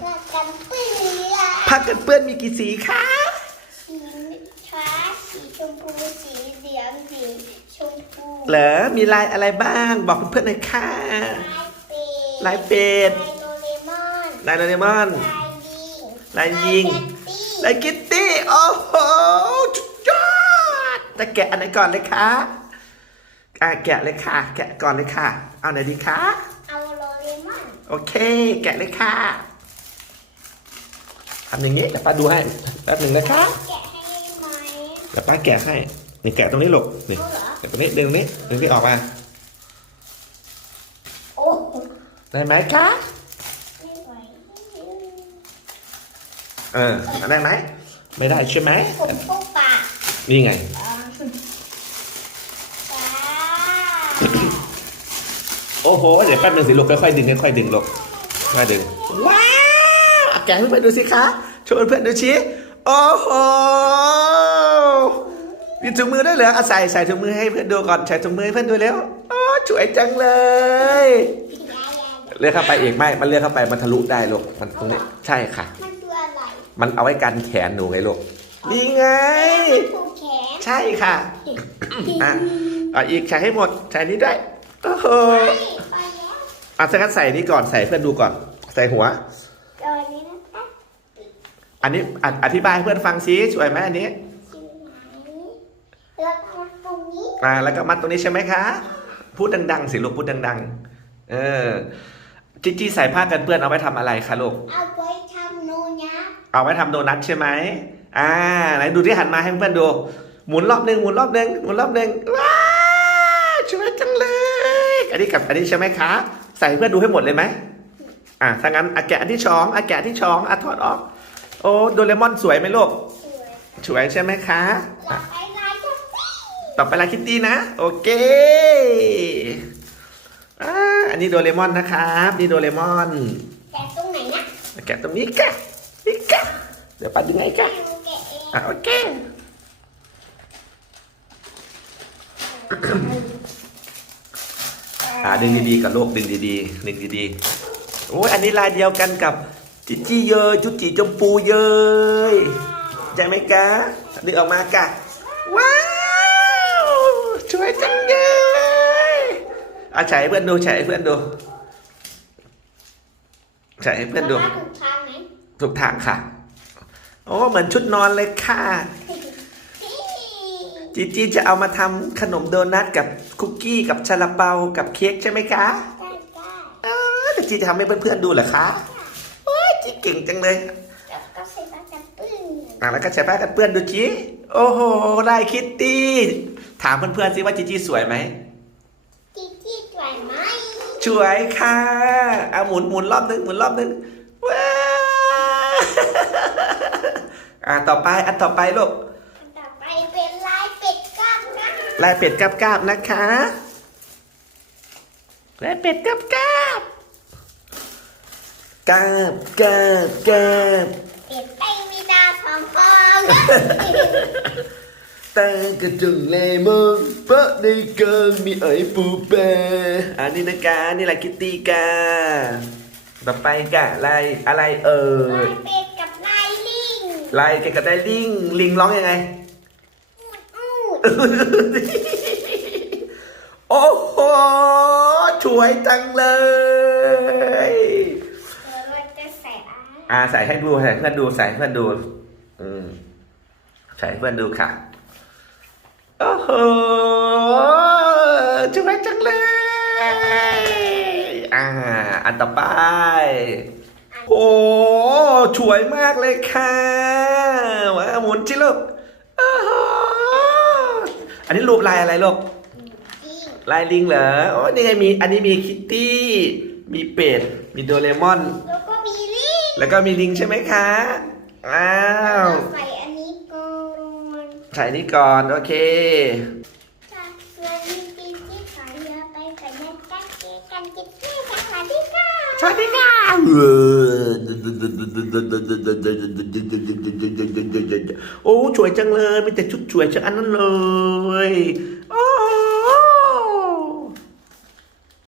ผ้ากันเปื้อนผ้ากันเปื้อนมีกี่สีคะสีฟ้าสีชมพูสีเหลืองสีชมพูเหรอมีลายอะไรบ้าง บอกเพื่อนๆหน่อยค่ะลายเป็ดลายเป็ดลายโดเรมอนลายโดเรมอนลายยิงลายลายคิตตี้โอ้โหสุดยอดจะแกะอันไหนก่อนเลยคะอะแกะเลยค่ะ แกะก่อนเลยค่ะ เอาไหนดีคะเอาโดเรมอนโอเค แกะเลยค่ะ ทำอย่างนี้เดี๋ยวป้าดูให้แป๊บหนึ่งนะคะแกะให้ไหมเดี๋ยวป้าแกะให้นี่แกะตรงนี้ลูกนี่เอาเหรอแกะตรงนี้ดึงนี้ดึงนี้ออกมาโอ้ได้ไหมคะไม่ไหวเออได้ไหมไม่ได้ใช่ไหมผมปุ๊บปากนี่ไงอ่าจ้าโอ้โห เดี๋ยวแป๊บนึงสิลูกค่อยๆดึงค่อยๆดึงลูกค่อยๆดึงว้าวอะ แกะให้เพื่อนดูสิคะโชว์เพื่อนดูชิโอ้โหมีถุงมือด้วยเหรออะใส่ใส่ถุงมือให้เพื่อนดูก่อนใส่ถุงมือให้เพื่อนดูแล้วอ๋อสวยจังเลยยายาเลื่อนเข้าไปอีกไม่ มันเลื่อนเข้าไปมันทะลุได้ลูกมันตรงนี้ใช่ค่ะ มันตัวอะไรมันเอาไว้กันแขนหนูไงลูกนี่ไงผูกแขนใช่ค่ะอะเอาอีกใส่ให้หมดใส่นี้ด้วยโอ้โหไปแล้วอะสักใส่นี่ก่อนใส่เพื่อนดูก่อน ใส่หัว ตัวนี้นะคะอันนี้ออธิบายให้เพื่อนฟังซิสวยไหมอันนี้ ชิ้นไหนแล้วก็ตรงนี้อ่าแล้วก็มัดตรงนี้ใช่ไหมคะ พูดดังๆสิลูกพูดดังๆ เออจิจี้ใส่ผ้ากันเปื้อนเอาไว้ทำอะไรคะลูก เอาไว้ทำโนนะเอาไว้ทำโดนัทใช่ไหมอ่าไหนดูที่หันมาให้เพื่อนดู หมุนรอบหนึ่งหมุนรอบหนึ่งหมุนรอบหนึ่งว้าวช่วยจังเลย อันนี้กับอันนี้ใช่ไหมคะ ใส่ให้เพื่อนดูให้หมดเลยไหม อ่าถ้างั้นอาแกะอันที่สองอาแกะอันที่สองอาถอดออก โอ้โดเรมอนสวยไหมลูกสวยสวยใช่ไหมคะอยากไปลายก็สิต่อไปลาคิตตี้นะ โอเคอ่าอันนี้โดเรมอนนะครับนี่โดเรมอนแต่ตรงไหนนะแกะตรงนี้กะนี่กะเดี๋ยวปัดยังไงกะให้หนูแกะเองอะโอเคอ่าดึงดีๆกับโลกดึงดีๆดึงดีๆ โอ้ยอันนี้ลายเดียวกันกับจิจี้เยยจุจิจมพูเยยใช่ไหมกะดึงออกมากะว้าวช่วยจังเลยเอาฉายให้เพื่อนดูฉายให้เพื่อนดูฉายให้เพื่อนดูว่าถูกทางไหมถูกทางค่ะ โอ้เหมือนชุดนอนเลยค่ะจีจีจะเอามาทำขนมโดนัทกับคุกกี้กับซาลาเปากับเค้กใช่ไหมคะ ได้ได้ เออแต่ จีจะทำให้เพื่อนๆดูเหรอคะโอ้ยจีเก่งจังเลยแล้วก็ใส่ปลาจับปื้นอะแล้วก็ใช้ผ้ากันเปื้อนดูจีโอ้โหได้คิตตี้ถามเพื่อนๆสิว่าจีจีสวยไหมจีจี้สวยไหมสวยค่ะเอาหมุนหมุนรอบนึงหมุนรอบนึงว้าวอะต่อไปอันต่อไปลูกต่อไปเป็นลายเป็ดกล้ามนะลายเป็ดกราบๆนะคะลายเป็ดกราบๆกราบ กราบกราบกราบเป็ดไม่มีดาวทองทองแต่กระจุงเลมอนเพราะในเกินมีไอ้ปูเป้อันนี้นะกานี่แหละคิตตี้กาต่อไปกะลายอะไรเอ่ลายยเป็ดกับลายลิงลายเกี่ยวกับได้ลิงลิงร้องยังไงอูดโอ้โหสวยจังเลย เดี๋ยวเราจะใส่ อะไรอ่าใส่ให้ดูใส่ให้เพื่อนดูใส่ให้เพื่อนดู อืมใส่ให้เพื่อนดูค่ะ โอ้โหสวยจังเลย อ่า อันต่อไป โอ้สวยมากเลยค่ะว้าหมุนจิลูกโอ้โหอันนี้รูปลายอะไรลูกจริงลายลิงเหรอ โอ้นี่ไงมี อันนี้มีคิตตี้ มีเป็ด มีโดเรมอน แล้วก็มีลิงแล้วก็มีลิงใช่ไหมคะ อ้าวเราใส่อันนี้ก่อนใส่นี่ก่อน โอเคจากส่วนมีปีที่ขายเยอะไปกันนะจ๊ะเจอกันจิ๊บแม่สวัสดีค่ะสวัสดีค่ะโอ้สวยจังเลยมีแต่ชุดสวยจังอันนั้นเลย